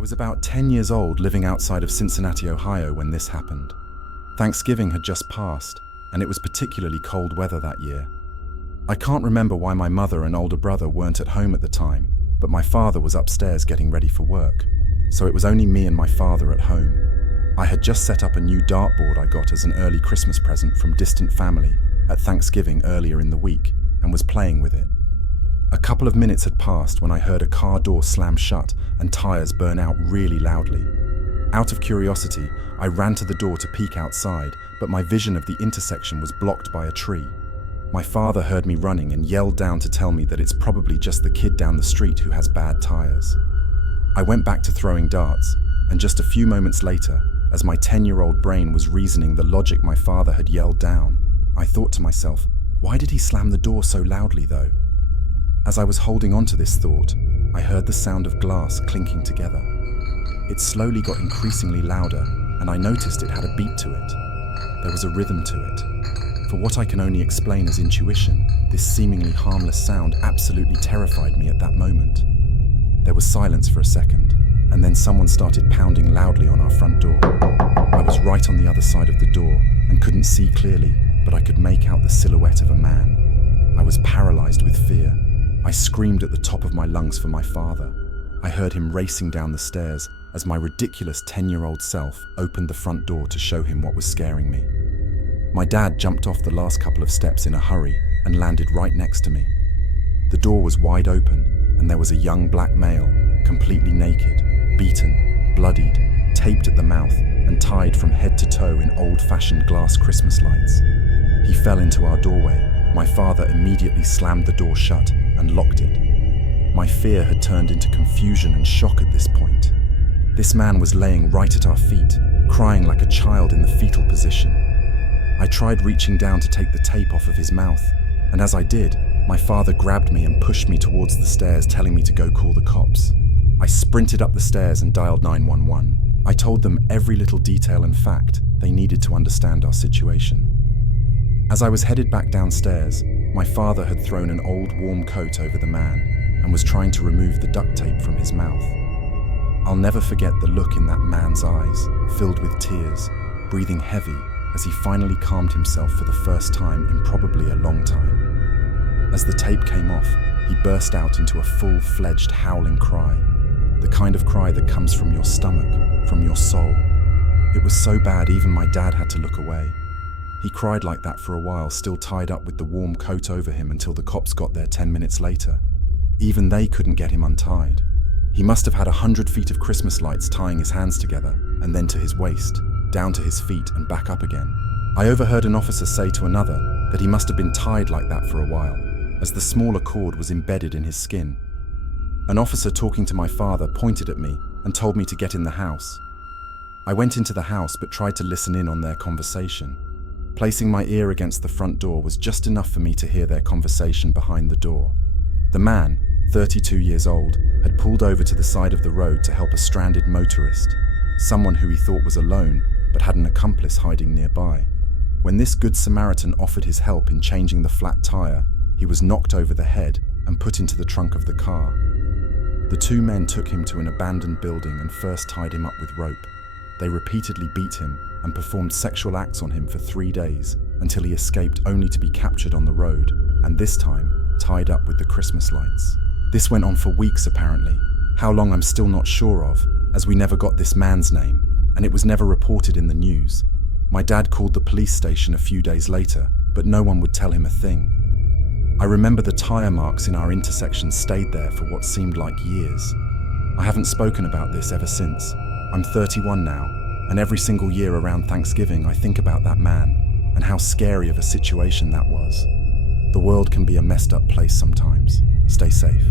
I was about 10 years old, living outside of Cincinnati, Ohio when this happened. Thanksgiving had just passed, and it was particularly cold weather that year. I can't remember why my mother and older brother weren't at home at the time, but my father was upstairs getting ready for work, so it was only me and my father at home. I had just set up a new dartboard I got as an early Christmas present from distant family at Thanksgiving earlier in the week, and was playing with it. A couple of minutes had passed when I heard a car door slam shut and tires burn out really loudly. Out of curiosity, I ran to the door to peek outside, but my vision of the intersection was blocked by a tree. My father heard me running and yelled down to tell me that it's probably just the kid down the street who has bad tires. I went back to throwing darts, and just a few moments later, as my 10-year-old brain was reasoning the logic my father had yelled down, I thought to myself, why did he slam the door so loudly though? As I was holding on to this thought, I heard the sound of glass clinking together. It slowly got increasingly louder, and I noticed it had a beat to it. There was a rhythm to it. For what I can only explain as intuition, this seemingly harmless sound absolutely terrified me at that moment. There was silence for a second, and then someone started pounding loudly on our front door. I was right on the other side of the door and couldn't see clearly, but I could make out the silhouette of a man. I was paralyzed with fear. I screamed at the top of my lungs for my father. I heard him racing down the stairs as my ridiculous 10-year-old self opened the front door to show him what was scaring me. My dad jumped off the last couple of steps in a hurry and landed right next to me. The door was wide open, and there was a young black male, completely naked, beaten, bloodied, taped at the mouth, and tied from head to toe in old-fashioned glass Christmas lights. He fell into our doorway. My father immediately slammed the door shut and locked it. My fear had turned into confusion and shock at this point. This man was laying right at our feet, crying like a child in the fetal position. I tried reaching down to take the tape off of his mouth, and as I did, my father grabbed me and pushed me towards the stairs, telling me to go call the cops. I sprinted up the stairs and dialed 911. I told them every little detail and fact they needed to understand our situation. As I was headed back downstairs, my father had thrown an old warm coat over the man and was trying to remove the duct tape from his mouth. I'll never forget the look in that man's eyes, filled with tears, breathing heavy as he finally calmed himself for the first time in probably a long time. As the tape came off, he burst out into a full-fledged howling cry, the kind of cry that comes from your stomach, from your soul. It was so bad even my dad had to look away. He cried like that for a while, still tied up with the warm coat over him until the cops got there 10 minutes later. Even they couldn't get him untied. He must have had 100 feet of Christmas lights tying his hands together, and then to his waist, down to his feet and back up again. I overheard an officer say to another that he must have been tied like that for a while, as the smaller cord was embedded in his skin. An officer talking to my father pointed at me and told me to get in the house. I went into the house but tried to listen in on their conversation. Placing my ear against the front door was just enough for me to hear their conversation behind the door. The man, 32 years old, had pulled over to the side of the road to help a stranded motorist, someone who he thought was alone but had an accomplice hiding nearby. When this good Samaritan offered his help in changing the flat tire, he was knocked over the head and put into the trunk of the car. The two men took him to an abandoned building and first tied him up with rope. They repeatedly beat him and performed sexual acts on him for 3 days until he escaped, only to be captured on the road, and this time tied up with the Christmas lights. This went on for weeks apparently. How long I'm still not sure of, as we never got this man's name, and it was never reported in the news. My dad called the police station a few days later, but no one would tell him a thing. I remember the tire marks in our intersection stayed there for what seemed like years. I haven't spoken about this ever since. I'm 31 now, and every single year around Thanksgiving I think about that man and how scary of a situation that was. The world can be a messed up place sometimes. Stay safe.